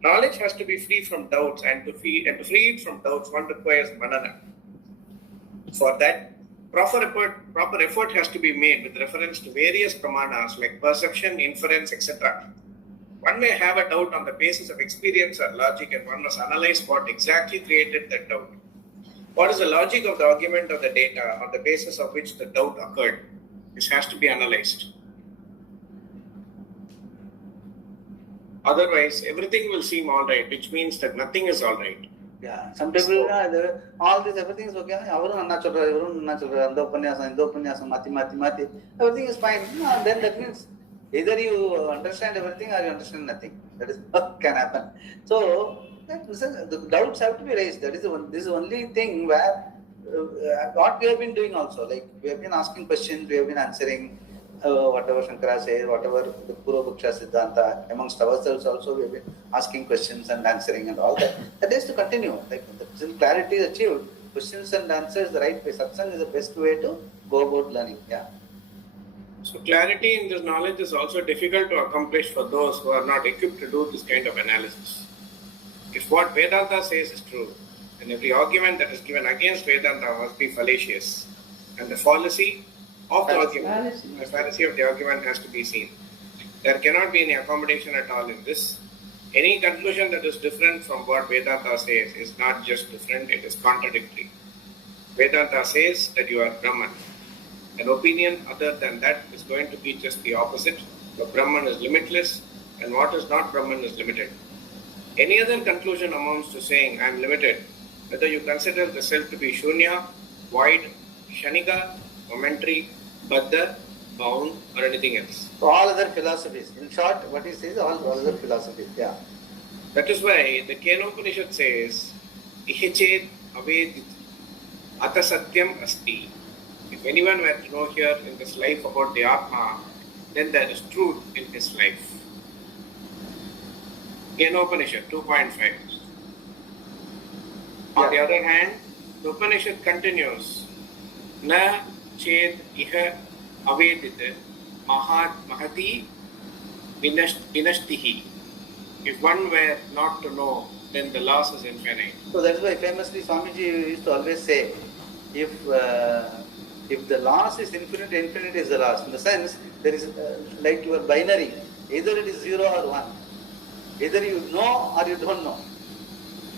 Knowledge has to be free from doubts, and to free it from doubts, one requires manana. For that, proper effort has to be made with reference to various pramanas like perception, inference, etc. One may have a doubt on the basis of experience or logic, and one must analyze what exactly created that doubt. What is the logic of the argument of the data on the basis of which the doubt occurred? This has to be analyzed. Otherwise, everything will seem all right, which means that nothing is all right. Yeah, some people, all this, everything is okay. Everything is fine. Then that means Either you understand everything or you understand nothing. That is what can happen. So the doubts have to be raised. That is this is the only thing where what we have been doing also. Like we have been asking questions, we have been answering whatever Shankara says, whatever the Purva Bhuksha Siddhanta, amongst ourselves also we have been asking questions and answering and all that. That is to continue. Like till clarity is achieved, questions and answers the right way. Satsang is the best way to go about learning. Yeah. So clarity in this knowledge is also difficult to accomplish for those who are not equipped to do this kind of analysis. If what Vedanta says is true, then every argument that is given against Vedanta must be fallacious. And the fallacy of the argument, the fallacy of the argument has to be seen. There cannot be any accommodation at all in this. Any conclusion that is different from what Vedanta says is not just different, it is contradictory. Vedanta says that you are Brahman. An opinion other than that is going to be just the opposite. The Brahman is limitless and what is not Brahman is limited. Any other conclusion amounts to saying I am limited, whether you consider the self to be shunya, void, shanika, momentary, baddha, bound or anything else. All other philosophies. In short, what he says, all other philosophies. Yeah. That is why the Kenopanishad says, Ihichet avedit ata satyam asti. If anyone were to know here in this life about the Atma, then there is truth in his life. Kenopanishad 2.5. On the other hand, the Upanishad continues, Na ched iha avedit mahati vinashtihi. If one were not to know, then the loss is infinite. So that's why famously Swamiji used to always say, if the loss is infinite, infinite is the loss. In the sense, there is like your binary, either it is 0 or 1. Either you know or you don't know.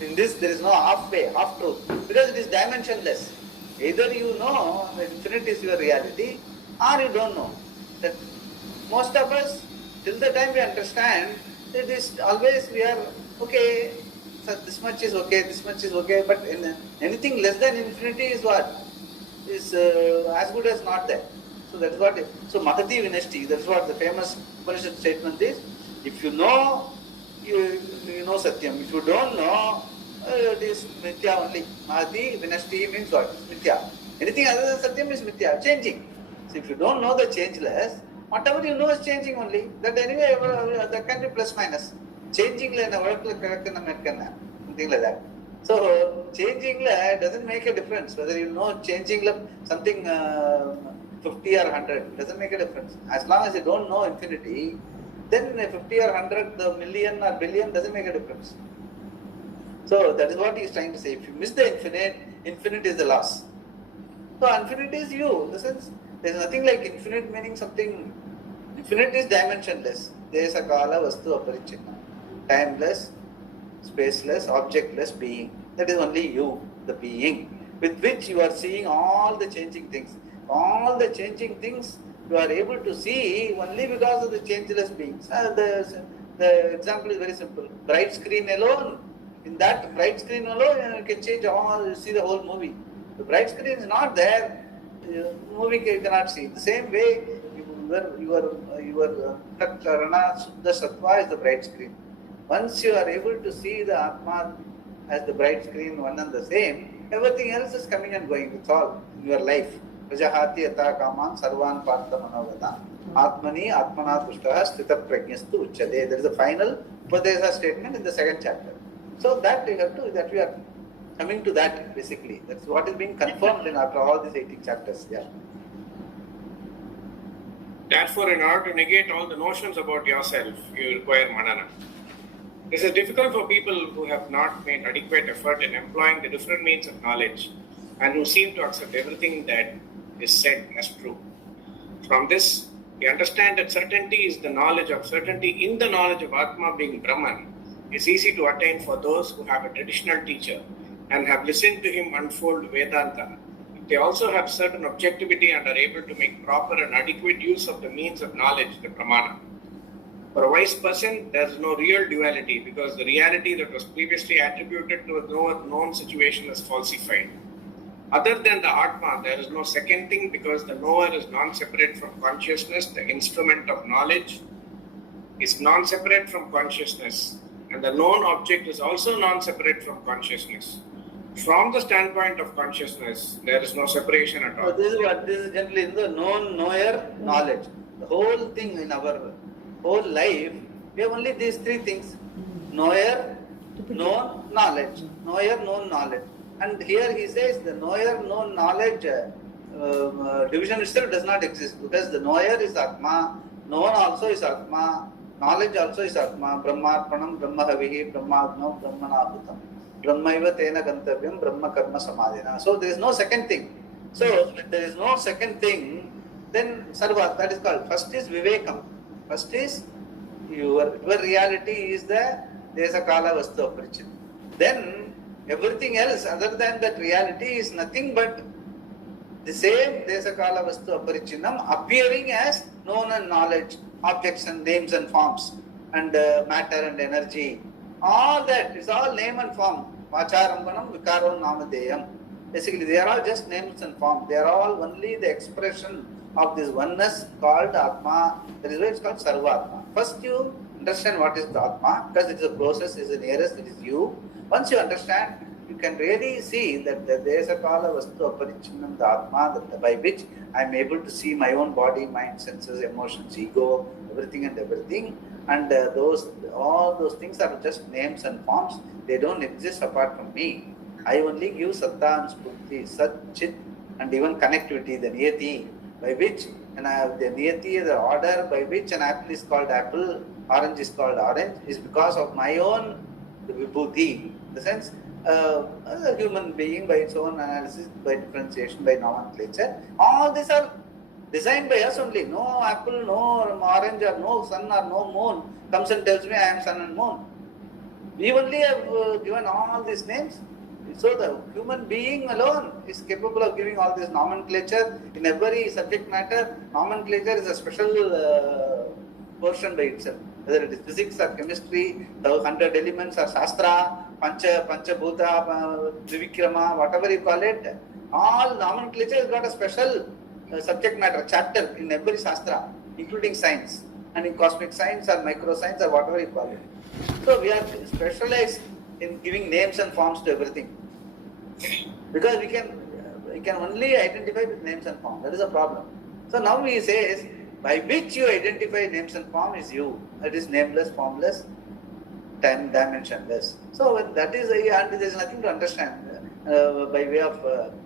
In this, there is no halfway, half truth, because it is dimensionless. Either you know that infinite is your reality, or you don't know. That most of us, till the time we understand, it is always we are okay. So this much is okay, this much is okay, but anything less than infinity is what? Is as good as not there. So that's what. So Mahati Vinashti, that's what the famous Upanishad statement is. If you know, you know Satyam. If you don't know, it is Mithya only. Mahati Vinashti means what? It's Mithya. Anything other than Satyam is Mithya, changing. So if you don't know the changeless, whatever you know is changing only. That anyway, that can be plus minus. Changing something like that. So changing doesn't make a difference whether you know changing something 50 or 100 doesn't make a difference. As long as you don't know infinity, then 50 or 100, the million or billion doesn't make a difference. So that is what he is trying to say. If you miss the infinite, infinite is the loss. So infinite is you. In the sense, there is nothing like infinite meaning something. Infinite is dimensionless. Desa kala vastu aparichinna. Timeless, spaceless, objectless being. That is only you, the being, with which you are seeing all the changing things. All the changing things you are able to see only because of the changeless beings. The example is very simple. Bright screen alone, in that bright screen alone, you can change all, you see the whole movie. The bright screen is not there, movie you cannot see. The same way, your Rana Suddha Sattva is the bright screen. Once you are able to see the Atma as the bright screen, one and the same, everything else is coming and going. It's all in your life. Prajahati yata kaman sarvan partha manavata atmani atmana tushtaha sthita prajnastu uchyate. There is a final Upadesa statement in the second chapter. So that we have to, that we are coming to that basically. That's what is being confirmed in after all these 18 chapters. Yeah. Therefore, in order to negate all the notions about yourself, you require manana. This is difficult for people who have not made adequate effort in employing the different means of knowledge and who seem to accept everything that is said as true. From this, we understand that certainty in the knowledge of Atma being Brahman is easy to attain for those who have a traditional teacher and have listened to him unfold Vedanta. They also have certain objectivity and are able to make proper and adequate use of the means of knowledge, the pramana. For a wise person, there is no real duality because the reality that was previously attributed to a known situation is falsified. Other than the Atma, there is no second thing because the knower is non-separate from consciousness. The instrument of knowledge is non-separate from consciousness. And the known object is also non-separate from consciousness. From the standpoint of consciousness, there is no separation at all. So this is generally in the known, knower, knowledge. The whole thing in our whole life, we have only these three things: knower, known, knowledge. Knower, known, knowledge. And here he says the knower, known, knowledge division itself does not exist, because the knower is Atma, known also is Atma, knowledge also is Atma. Brahmarpanam, Brahmahavihi, Brahmagno, Brahmanahutam, Brahmaiva tena gantavyam, Brahma karma samadhina. So there is no second thing. So when there is no second thing, then Sarva, that is called. First is Vivekam. First is your reality is the Desa Kala Vastu Aparichin. Then everything else other than that reality is nothing but the same Desa Kala Vastu Aparichinam appearing as known and knowledge, objects and names and forms, and matter and energy. All that is all name and form. Vacharambanam, Vikaram, Namadeyam. Basically, they are all just names and forms. They are all only the expression of this oneness called Atma. That is why it's called Sarvatma. First you understand what is the Atma, because it is the closest, it is the nearest, it is you. Once you understand, you can really see that there is a kala vastu aparichinam, the Atma, by which I am able to see my own body, mind, senses, emotions, ego, everything and everything. And all those things are just names and forms. They don't exist apart from me. I only give satta and spurti, sat, chit, and even connectivity, the niyati, by which, and I have the niyati, the order by which an apple is called apple, orange is called orange, is because of my own vibhuti. In the sense, a human being by its own analysis, by differentiation, by nomenclature, all these are designed by us only. No apple, no orange, or no sun, or no moon comes and tells me I am sun and moon. We only have given all these names. So the human being alone is capable of giving all this nomenclature in every subject matter. Nomenclature is a special portion by itself. Whether it is physics or chemistry, the 100 elements or Shastra, Pancha Bhuta, Trivikrama, whatever you call it, all nomenclature has got a special subject matter, chapter in every Shastra, including science, and in cosmic science or microscience or whatever you call it. So we are specialized in giving names and forms to everything. Because we can only identify with names and forms. That is a problem. So now he says, by which you identify names and form is you. That is nameless, formless, time dimensionless. So when that is, and there is nothing to understand by way of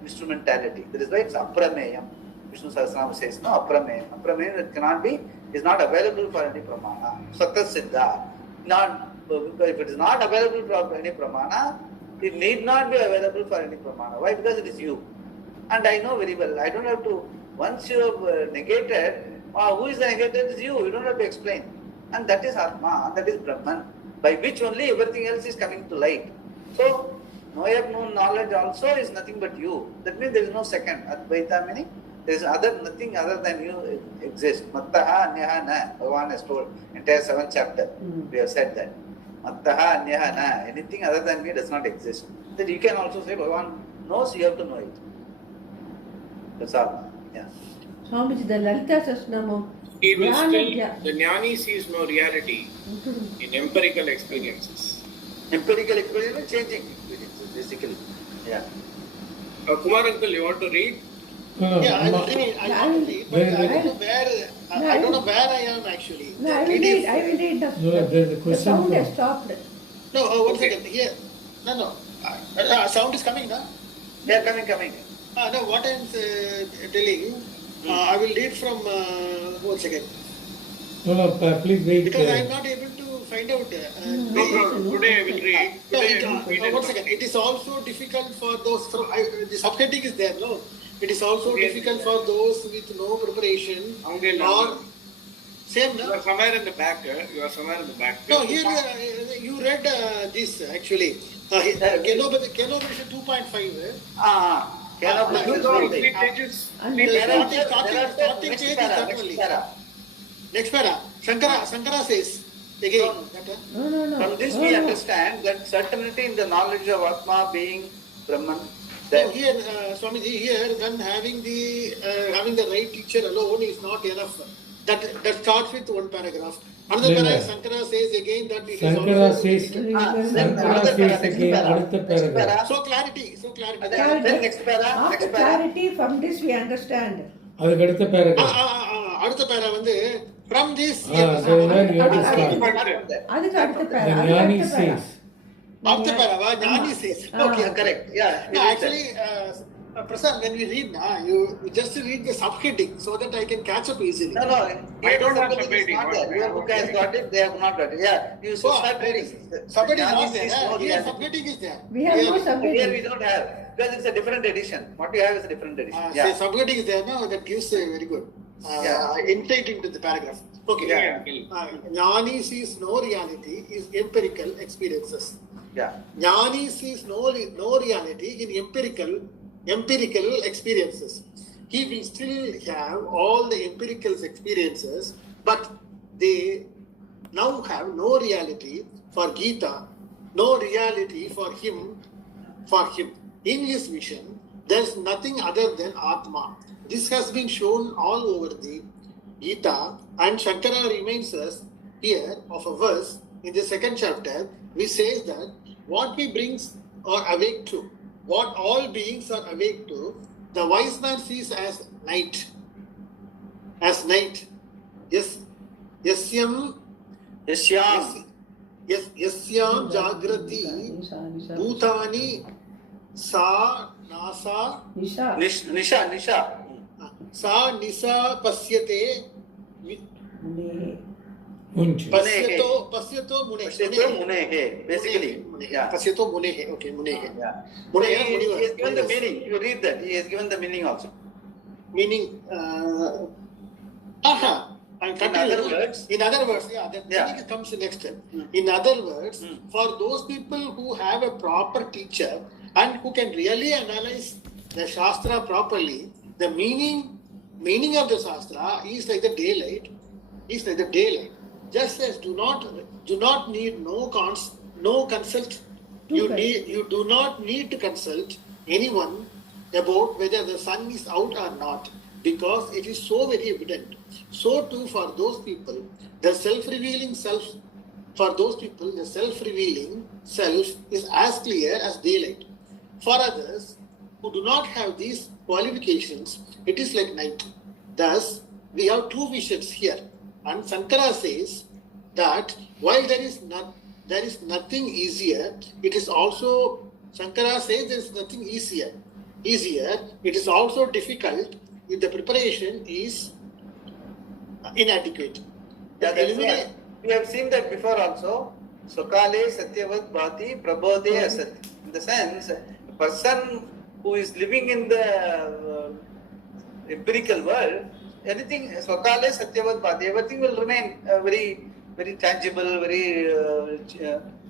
instrumentality. That is why it's aprameyam. Vishnu Sahasranama says, no, aprameyam. Aprameyam, it cannot be, is not available for any pramana. Satta siddha. If it is not available for any pramana, it need not be available for any pramana. Why? Because it is you. And I know very well. I don't have to, once you have negated, who is the negated? It is you. You don't have to explain. And that is Atma, that is Brahman, by which only everything else is coming to light. So, known knowledge also is nothing but you. That means there is no second. Advaita meaning there is nothing other than you exists. Mattaha anyaha na, Bhagavan has told, entire 7th chapter. We have said that. Mattaha anyaha na, anything other than me does not exist. Then you can also say Bhagavan knows, you have to know it. That's all. Yeah. Swamiji, the Lalita Sahasranamam. He will still, the jnani sees no reality in empirical experiences. Empirical experience, changing experiences, basically. Yeah. Kumar uncle, you want to read? Yeah, I will read, but I don't know where I am actually. No, I will read the sound has stopped. No, one second. Here. No. Sound is coming, no? They are coming. No, what I am telling, I will read from, 1 second. No, please read. Because I am not able to find out. No problem. Today I will read. No, 1 second. It is also difficult for those, the subheading is there, no? It is also difficult for those with no preparation or same, no? You are somewhere in the back. No, here you read this actually. Keno 2.5. Three pages. Starting page is that only. Next para. Shankara says again. No. From this we understand that certainty in the knowledge of Atma being Brahman, So here, Swamiji, here then having the right teacher alone is not enough. That starts with one paragraph. Another paragraph, Shankara says again that it is Shankara also... says again அடுத்த paragraph. So clarity. Then next para. After clarity, from this we understand. அதுக்கு அடுத்த paragraph. அடுத்த para வந்து from this... அதுக்கு அடுத்த para. Jnani says. After para, Jnani says. Okay, correct. Yeah. No, actually, Prasad, when we read, you just read the subheading so that I can catch up easily. No. I don't have subheading is subheading. not there. Your book has got it, they have not got it. Yeah. You should start reading. Subheading is not Jnani there. says no Here reality. subheading is there. We have no Here subheading. we don't have, because it's a different edition. What you have is a different edition. Say subheading is there, no? That gives a very good insight into the paragraph. Okay. Jnani sees no reality is empirical experiences. Yeah. Jnani sees no reality in empirical experiences. He will still have all the empirical experiences, but they now have no reality for Gita, no reality for him. In his vision, there is nothing other than Atma. This has been shown all over the Gita, and Shankara reminds us here of a verse in the second chapter, which says that what we brings or awake to, what all beings are awake to, the wise man sees as night. Yes. Yasyam jagrati bhutani sa nasa Nisha. sa nisa pasyate pasyato munehe. Basically. Yeah. Pasyato munehe. Okay, munehe. Yeah. Munehe. He has given the meaning. You read that. He has given the meaning also. Meaning, I'm In other words, the meaning comes next. In other words, for those people who have a proper teacher and who can really analyze the Shastra properly, the meaning of the Shastra is like the daylight. Just as do not need no consult. You do not need to consult anyone about whether the sun is out or not, because it is so very evident. So too for those people, the self-revealing self is as clear as daylight. For others who do not have these qualifications, it is like night. Thus, we have two visions here. And Shankara says that while there is nothing easier, it is also, Shankara says there is nothing easier. It is also difficult if the preparation is inadequate. yeah, that's right. We have seen that before also. Sokale Satyavat Bhati Prabodhe Asat. In the sense, a person who is living in the empirical world, anything Sokale Satyavat Bhati, everything will remain very, very tangible, very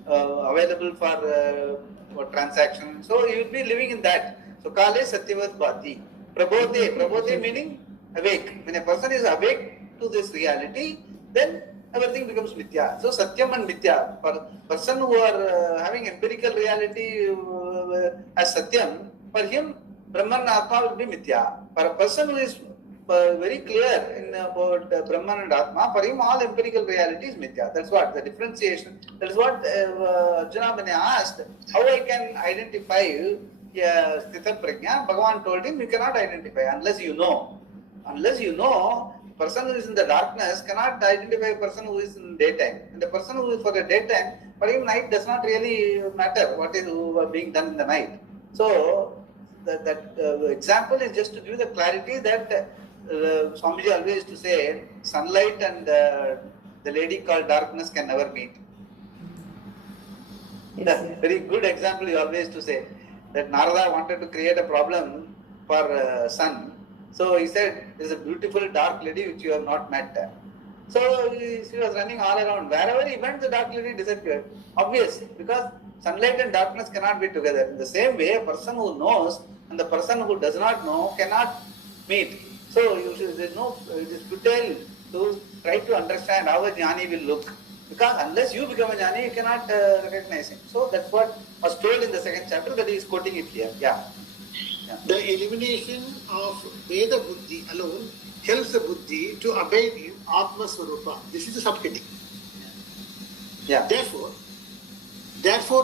available for transaction. So you will be living in that. Sokale Satyavat Bhati. Prabodhe meaning awake. When a person is awake to this reality, then everything becomes mithya. So Satyam and Mithya. For person who are having empirical reality as Satyam, for him Brahman and Atma will be Mithya. For a person who is very clear about Brahman and Atma, for him all empirical reality is Mithya. That's what the differentiation. That is what Arjuna when asked, how I can identify Sthita Prajna. Bhagavan told him, you cannot identify unless you know. Person who is in the darkness cannot identify a person who is in daytime. And the person who is for the daytime, for him night does not really matter what is being done in the night. So that example is just to give the clarity that Swamiji always used to say, sunlight and the lady called darkness can never meet. Yes, Very good example he always used to say, that Narada wanted to create a problem for sun. So he said, there is a beautiful dark lady which you have not met. So she was running all around. Wherever he went, the dark lady disappeared. Obvious, because sunlight and darkness cannot be together. In the same way, a person who knows and the person who does not know cannot meet. So it is futile to try to understand how a jnani will look. Because unless you become a jnani, you cannot recognize him. So that's what was told in the second chapter, that he is quoting it here. Yeah. The elimination of Veda Buddhi alone helps the Buddhi to abide in Atma Swarupa. This is the subheading. Yeah. Therefore,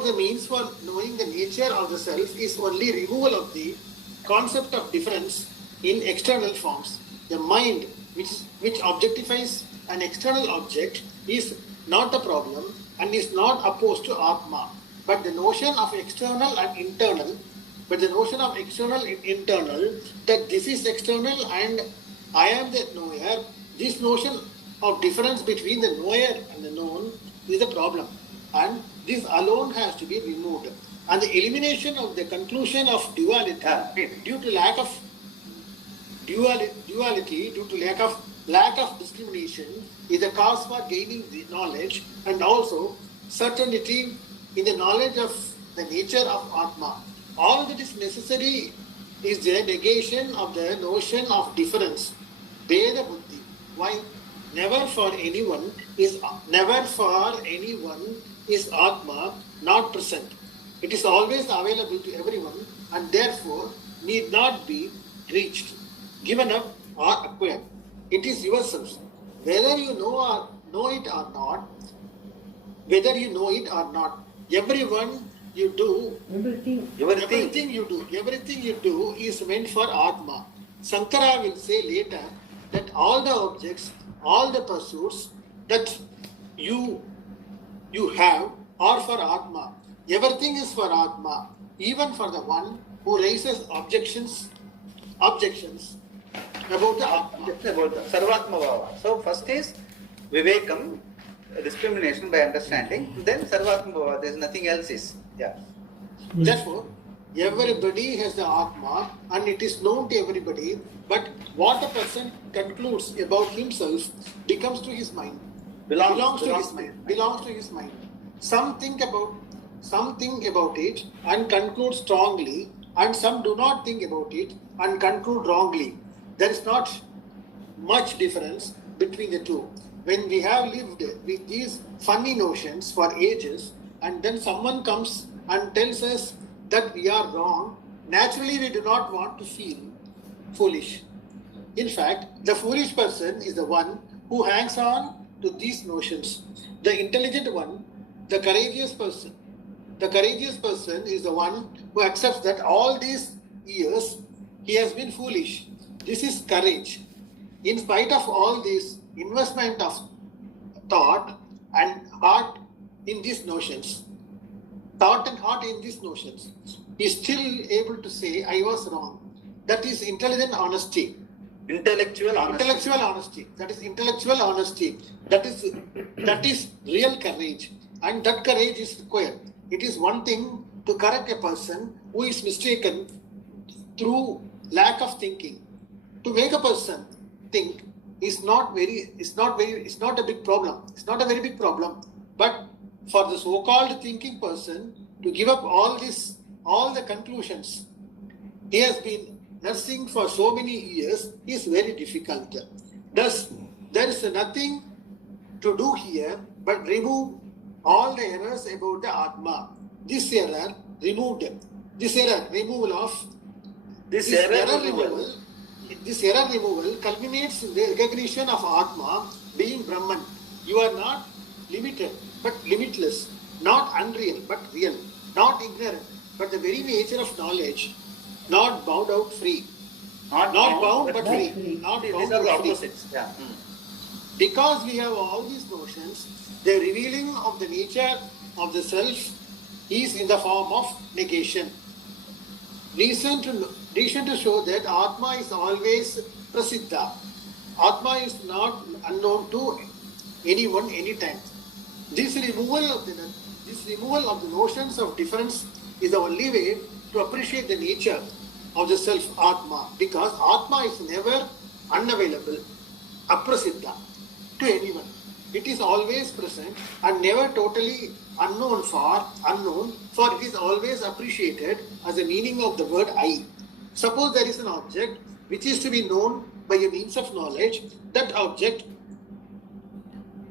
the means for knowing the nature of the self is only removal of the concept of difference in external forms. The mind, which objectifies an external object, is not a problem and is not opposed to Atma. But the notion of external and internal, that this is external and I am the knower, this notion of difference between the knower and the known is a problem. And this alone has to be removed. And the elimination of the conclusion of duality due to lack of duality, due to lack of discrimination, is the cause for gaining the knowledge and also certainty in the knowledge of the nature of Atma. All that is necessary is the negation of the notion of difference, Veda Buddhi. Why? Never for anyone is Atma not present. It is always available to everyone and therefore need not be reached, given up or acquired. It is yourself. Whether you know it or not, everyone you do, everything you do is meant for Atma. Sankara will say later that all the objects, all the pursuits that you have are for Atma. Everything is for Atma, even for the one who raises objections about the Atma. About the Sarvatma Bhava. So first is Vivekam, discrimination by understanding. Then Sarvatma Bhava, there is nothing else is. Yeah. Therefore, everybody has the Atma and it is known to everybody, but what a person concludes about himself becomes to his mind. Belongs to his mind. Some think about it and conclude strongly, and some do not think about it and conclude wrongly. There is not much difference between the two. When we have lived with these funny notions for ages, and then someone comes and tells us that we are wrong, naturally we do not want to feel foolish. In fact, the foolish person is the one who hangs on to these notions. The intelligent one, the courageous person is the one who accepts that all these years he has been foolish. This is courage. In spite of all this investment of thought and heart in these notions, he is still able to say, I was wrong. That is intelligent honesty. Intellectual honesty. That is intellectual honesty. That is real courage. And that courage is required. It is one thing to correct a person who is mistaken through lack of thinking. To make a person think is not a big problem. It's not a very big problem. But for the so-called thinking person to give up all the conclusions he has been nursing for so many years is very difficult. Thus, there is nothing to do here but remove all the errors about the Atma. This error removal culminates in the recognition of Atma being Brahman. You are not limited but limitless, not unreal but real, not ignorant but the very nature of knowledge, not bound out free. Not bound but free. Not bound These are the but free. opposites. Yeah. Because we have all these notions, the revealing of the nature of the self is in the form of negation. Reason to show that Atma is always prasiddha. Atma is not unknown to anyone, anytime. This removal of the notions of difference is the only way to appreciate the nature of the self Atma, because Atma is never unavailable, aprasiddha, to anyone. It is always present and never totally unknown, for it is always appreciated as the meaning of the word I. Suppose there is an object which is to be known by a means of knowledge, that object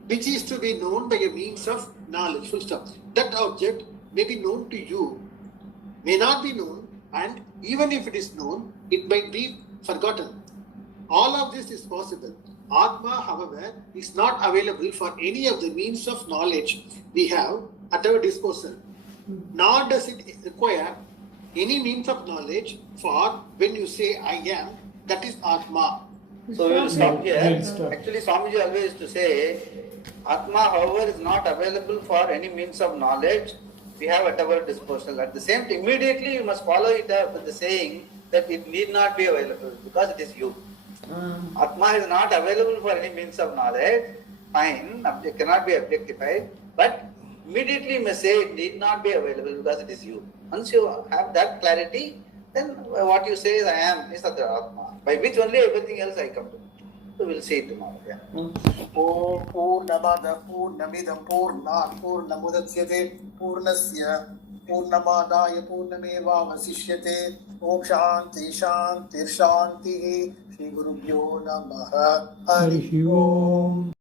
which is to be known by a means of knowledge, full stop. That object may be known to you, may not be known, and even if it is known, it might be forgotten. All of this is possible. Atma, however, is not available for any of the means of knowledge we have at our disposal. Nor does it require any means of knowledge for when you say I am, that is Atma. So we will stop here. We'll stop. Actually, Swamiji always used to say, Atma, however, is not available for any means of knowledge we have at our disposal. At the same time, immediately you must follow it up with the saying that it need not be available because it is you. Atma is not available for any means of knowledge. Fine, it cannot be objectified, but immediately you must say it need not be available because it is you. Once you have that clarity, then what you say is I am is Atma, by which only everything else I come to. So we'll see it tomorrow. Yeah. Om Purnamada Purnamidam Purnat Purnamudachyate Purnasya Purnamadaya Purnameva Vasishyate Om Shanti Shanti Shanti Shri Gurubhyo Namaha Harihi Om.